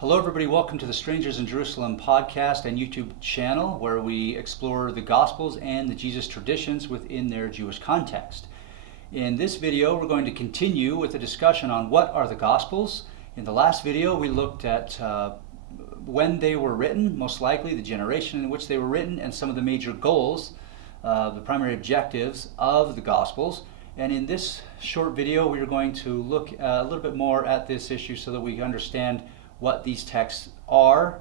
Hello everybody, welcome to the Strangers in Jerusalem podcast and YouTube channel where we explore the Gospels and the Jesus traditions within their Jewish context. In this video we're going to continue with a discussion on what are the Gospels. In the last video we looked at when they were written, most likely the generation in which they were written, and some of the major goals, the primary objectives of the Gospels. And in this short video we are going to look a little bit more at this issue so that we understand what these texts are,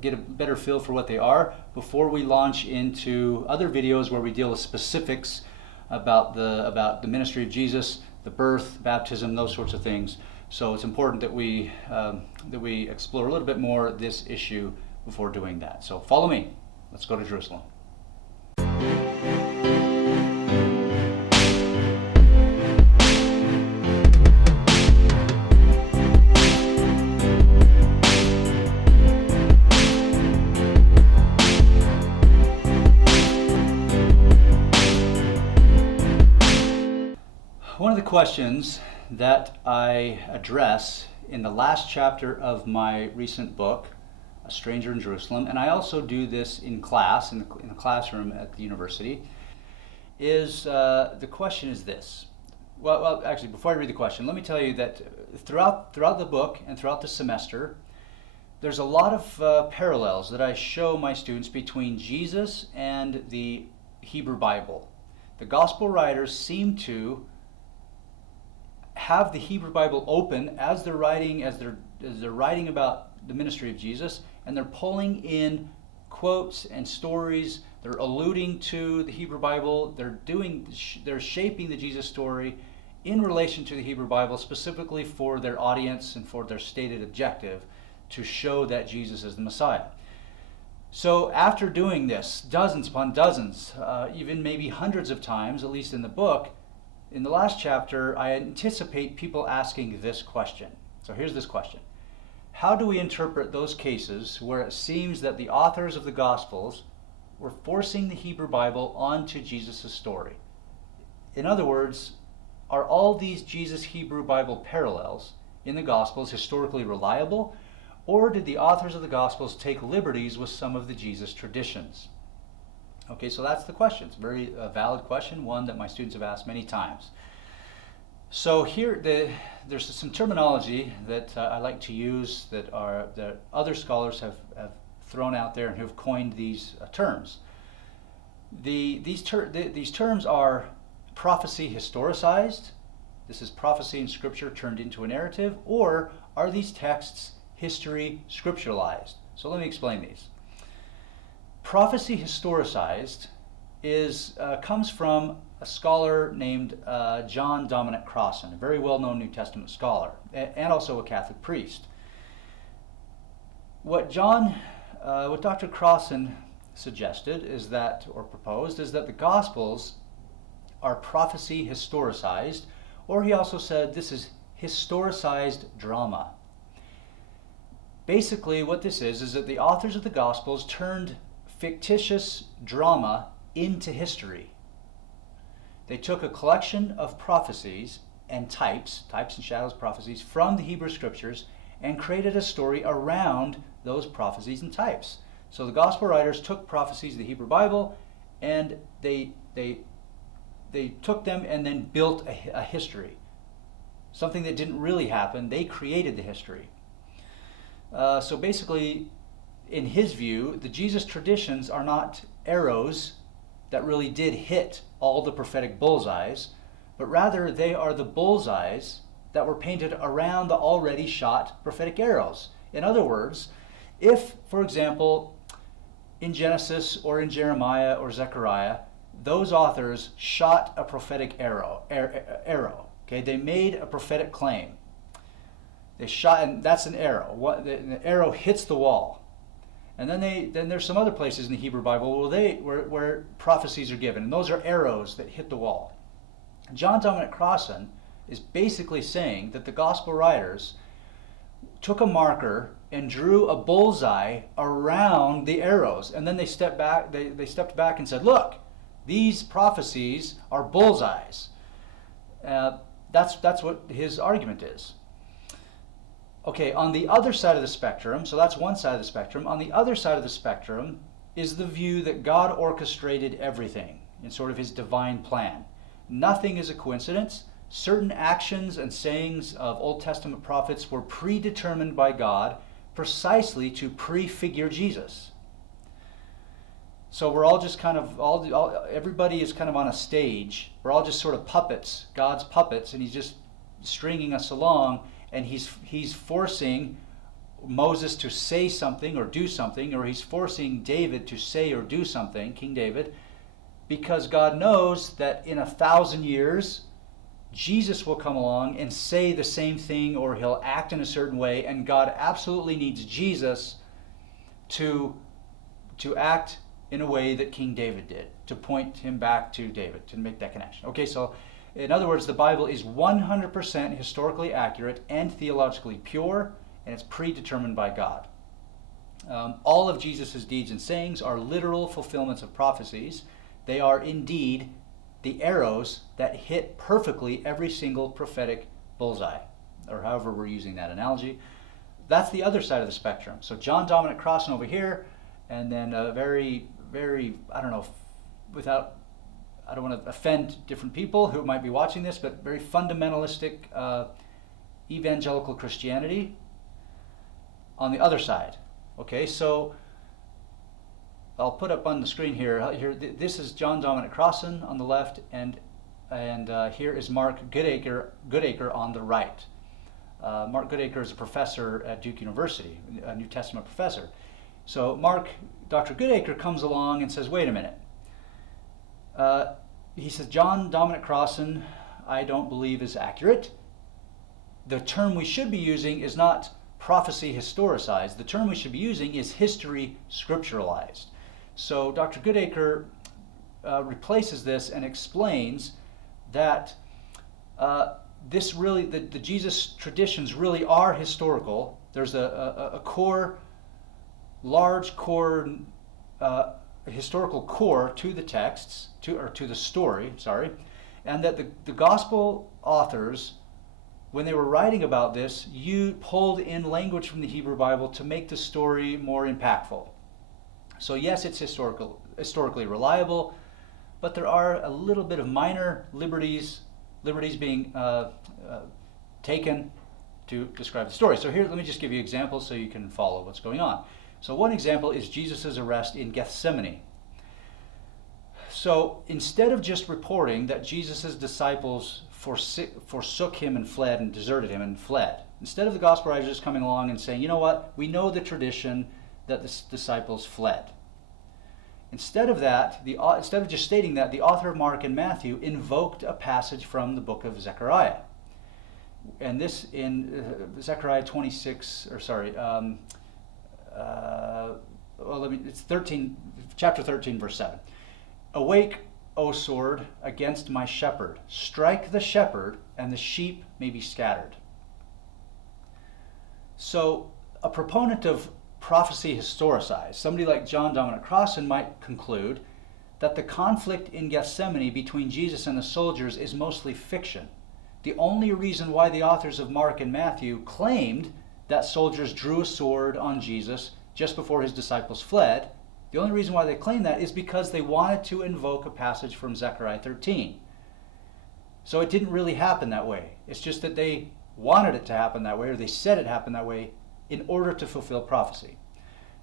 get a better feel for what they are before we launch into other videos where we deal with specifics about the ministry of Jesus, the birth, baptism, those sorts of things. So it's important that we explore a little bit more this issue before doing that. So follow me. Let's go to Jerusalem. One of the questions that I address in the last chapter of my recent book, A Stranger in Jerusalem, and I also do this in class, in the classroom at the university, is the question is this. Well, actually, before I read the question, let me tell you that throughout the book and throughout the semester, there's a lot of parallels that I show my students between Jesus and the Hebrew Bible. The Gospel writers seem to have the Hebrew Bible open as they're writing about the ministry of Jesus, and they're pulling in quotes and stories. They're alluding to the Hebrew Bible. They're shaping the Jesus story in relation to the Hebrew Bible, specifically for their audience and for their stated objective to show that Jesus is the Messiah. So after doing this dozens upon dozens, even maybe hundreds of times, at least in the book, in the last chapter, I anticipate people asking this question. So here's this question. How do we interpret those cases where it seems that the authors of the Gospels were forcing the Hebrew Bible onto Jesus' story? In other words, are all these Jesus-Hebrew Bible parallels in the Gospels historically reliable, or did the authors of the Gospels take liberties with some of the Jesus traditions? Okay, so that's the question. It's a very valid question, one that my students have asked many times. So here, there's some terminology that I like to use that other scholars have thrown out there and who have coined these terms. These terms are prophecy historicized. This is prophecy in Scripture turned into a narrative, or are these texts history scripturalized? So let me explain these. Prophecy historicized comes from a scholar named John Dominic Crossan, a very well-known New Testament scholar, and also a Catholic priest. What Dr. Crossan suggested proposed is that the Gospels are prophecy historicized, or he also said this is historicized drama. Basically what this is that the authors of the Gospels turned fictitious drama into history. They took a collection of prophecies and types and shadows prophecies from the Hebrew Scriptures and created a story around those prophecies and types. So the Gospel writers took prophecies of the Hebrew Bible and they took them and then built a history. Something that didn't really happen, they created the history. So basically, in his view, the Jesus traditions are not arrows that really did hit all the prophetic bullseyes, but rather they are the bullseyes that were painted around the already shot prophetic arrows. In other words, if, for example, in Genesis or in Jeremiah or Zechariah, those authors shot a prophetic arrow, okay, they made a prophetic claim. They shot, and that's an arrow. The arrow hits the wall. And then there's some other places in the Hebrew Bible where prophecies are given, and those are arrows that hit the wall. John Dominic Crossan is basically saying that the Gospel writers took a marker and drew a bullseye around the arrows, and then they stepped back. They stepped back and said, "Look, these prophecies are bullseyes." That's what his argument is. Okay, on the other side of the spectrum, so that's one side of the spectrum. On the other side of the spectrum is the view that God orchestrated everything in sort of his divine plan. Nothing is a coincidence. Certain actions and sayings of Old Testament prophets were predetermined by God precisely to prefigure Jesus. So we're all just kind of, everybody is kind of on a stage. We're all just sort of puppets, God's puppets, and he's just stringing us along, and he's forcing Moses to say something or do something, or he's forcing David to say or do something, King David, because God knows that in 1,000 years, Jesus will come along and say the same thing, or he'll act in a certain way, and God absolutely needs Jesus to act in a way that King David did, to point him back to David, to make that connection. Okay, so in other words, the Bible is 100% historically accurate and theologically pure, and it's predetermined by God. All of Jesus' deeds and sayings are literal fulfillments of prophecies. They are indeed the arrows that hit perfectly every single prophetic bullseye, or however we're using that analogy. That's the other side of the spectrum. So John Dominic Crossan over here, and then a very, I don't know, I don't want to offend different people who might be watching this, but very fundamentalistic evangelical Christianity on the other side. Okay, so I'll put up on the screen here. This is John Dominic Crossan on the left, and here is Mark Goodacre on the right. Mark Goodacre is a professor at Duke University, a New Testament professor. So Dr. Goodacre comes along and says, wait a minute. He says, John Dominic Crossan, I don't believe is accurate. The term we should be using is not prophecy historicized. The term we should be using is history scripturalized. So Dr. Goodacre replaces this and explains that the Jesus traditions really are historical. There's a large core historical core to the texts, to the story, and that the gospel authors, when they were writing about this, pulled in language from the Hebrew Bible to make the story more impactful. So yes, it's historically reliable, but there are a little bit of minor liberties being taken to describe the story. So here, let me just give you examples so you can follow what's going on. So one example is Jesus' arrest in Gethsemane. So instead of just reporting that Jesus' disciples forsook him and fled and deserted him and fled, instead of the gospel writers just coming along and saying, you know what, we know the tradition that the disciples fled. Instead of just stating that, the author of Mark and Matthew invoked a passage from the book of Zechariah. And this in Zechariah 26, it's 13, chapter 13, verse 7. Awake, O sword, against my shepherd. Strike the shepherd, and the sheep may be scattered. So a proponent of prophecy historicized, somebody like John Dominic Crossan, might conclude that the conflict in Gethsemane between Jesus and the soldiers is mostly fiction. The only reason why the authors of Mark and Matthew claimed that soldiers drew a sword on Jesus just before his disciples fled, the only reason why they claimed that is because they wanted to invoke a passage from Zechariah 13. So it didn't really happen that way. It's just that they wanted it to happen that way, or they said it happened that way in order to fulfill prophecy.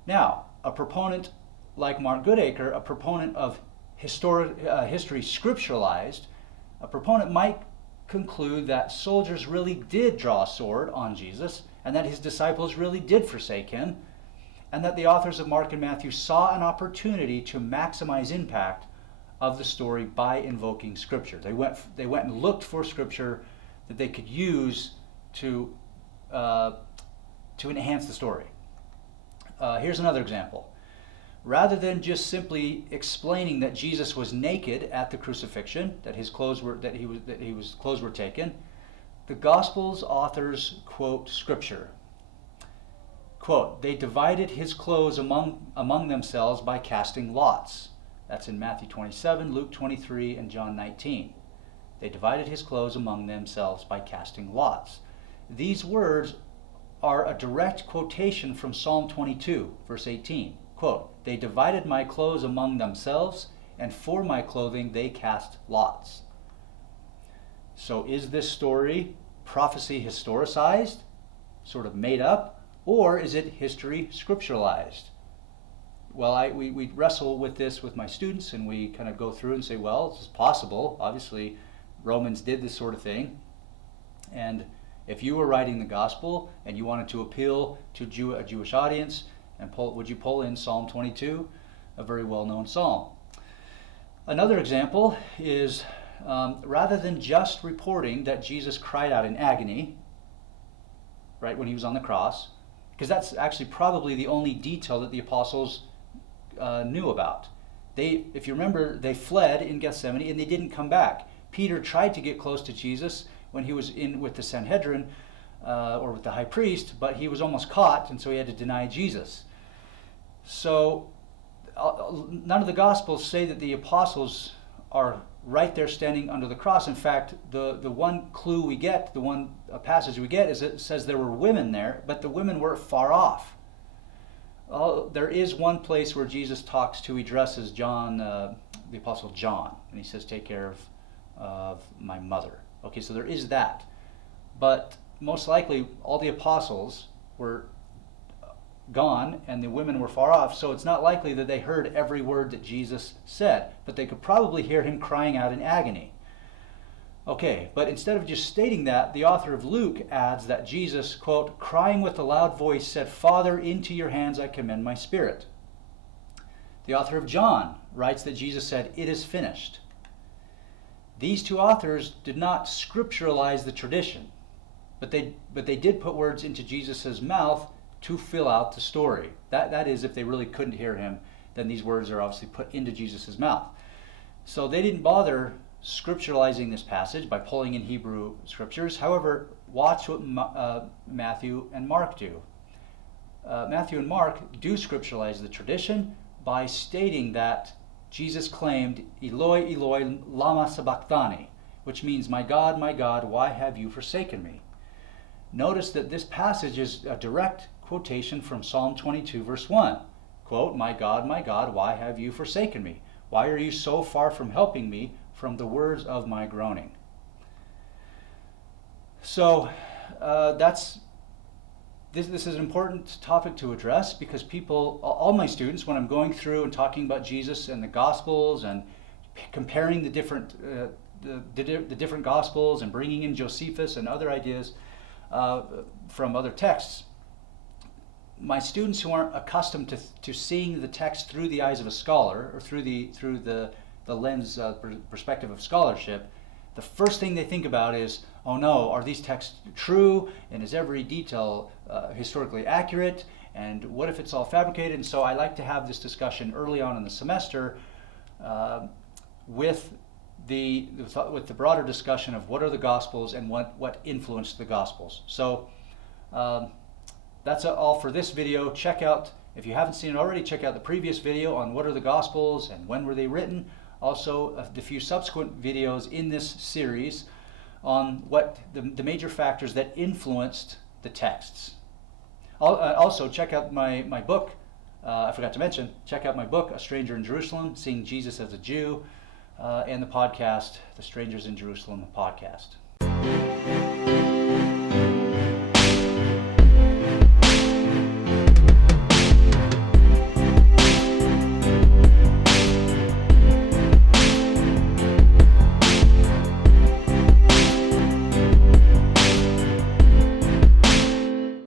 Now, a proponent like Mark Goodacre, a proponent of history scripturalized, a proponent might conclude that soldiers really did draw a sword on Jesus, and that his disciples really did forsake him, and that the authors of Mark and Matthew saw an opportunity to maximize impact of the story by invoking Scripture. They went and looked for Scripture that they could use to enhance the story. Here's another example. Rather than just simply explaining that Jesus was naked at the crucifixion, that his clothes were clothes were taken, the Gospels authors quote Scripture. Quote, they divided his clothes among themselves by casting lots. That's in Matthew 27, Luke 23, and John 19. They divided his clothes among themselves by casting lots. These words are a direct quotation from Psalm 22, verse 18. Quote, "They divided my clothes among themselves, and for my clothing they cast lots." So is this story prophecy historicized, sort of made up, or is it history scripturalized? Well, we wrestle with this with my students, and we kind of go through and say, well, this is possible. Obviously, Romans did this sort of thing. And if you were writing the gospel and you wanted to appeal to a Jewish audience, would you pull in Psalm 22, a very well-known psalm? Another example is rather than just reporting that Jesus cried out in agony, right, when he was on the cross, because that's actually probably the only detail that the apostles knew about. If you remember, they fled in Gethsemane and they didn't come back. Peter tried to get close to Jesus when he was in with the Sanhedrin or with the high priest, but he was almost caught, and so he had to deny Jesus. So none of the Gospels say that the apostles are right there standing under the cross. In fact, the one clue we get, the one passage we get, is it says there were women there, but the women were far off. There is one place where Jesus he addresses John, the Apostle John, and he says, "Take care of my mother." Okay, so there is that. But most likely, all the apostles were gone and the women were far off, so it's not likely that they heard every word that Jesus said, but they could probably hear him crying out in agony. Okay, but instead of just stating that, the author of Luke adds that Jesus, quote, "crying with a loud voice, said, 'Father, into your hands I commend my spirit.'" The author of John writes that Jesus said, "It is finished." These two authors did not scripturalize the tradition, but they did put words into Jesus' mouth to fill out the story. That is, if they really couldn't hear him, then these words are obviously put into Jesus' mouth. So they didn't bother scripturalizing this passage by pulling in Hebrew scriptures. However, watch what Matthew and Mark do. Matthew and Mark do scripturalize the tradition by stating that Jesus claimed, "Eloi, Eloi, lama sabachthani," which means, my God, why have you forsaken me?" Notice that this passage is a direct quotation from Psalm 22, verse 1. Quote, my God, why have you forsaken me? Why are you so far from helping me from the words of my groaning? So this is an important topic to address, because all my students, when I'm going through and talking about Jesus and the Gospels and comparing the different Gospels and bringing in Josephus and other ideas from other texts, my students who aren't accustomed to seeing the text through the eyes of a scholar or through the lens perspective of scholarship, the first thing they think about is, oh no, are these texts true, and is every detail historically accurate, and what if it's all fabricated? And so I like to have this discussion early on in the semester with the broader discussion of what are the Gospels and what influenced the Gospels. So that's all for this video. If you haven't seen it already, check out the previous video on what are the Gospels and when were they written. Also, the few subsequent videos in this series on what the major factors that influenced the texts. Also, check out my book. I forgot to mention, check out my book, A Stranger in Jerusalem, Seeing Jesus as a Jew, and the podcast, The Strangers in Jerusalem podcast.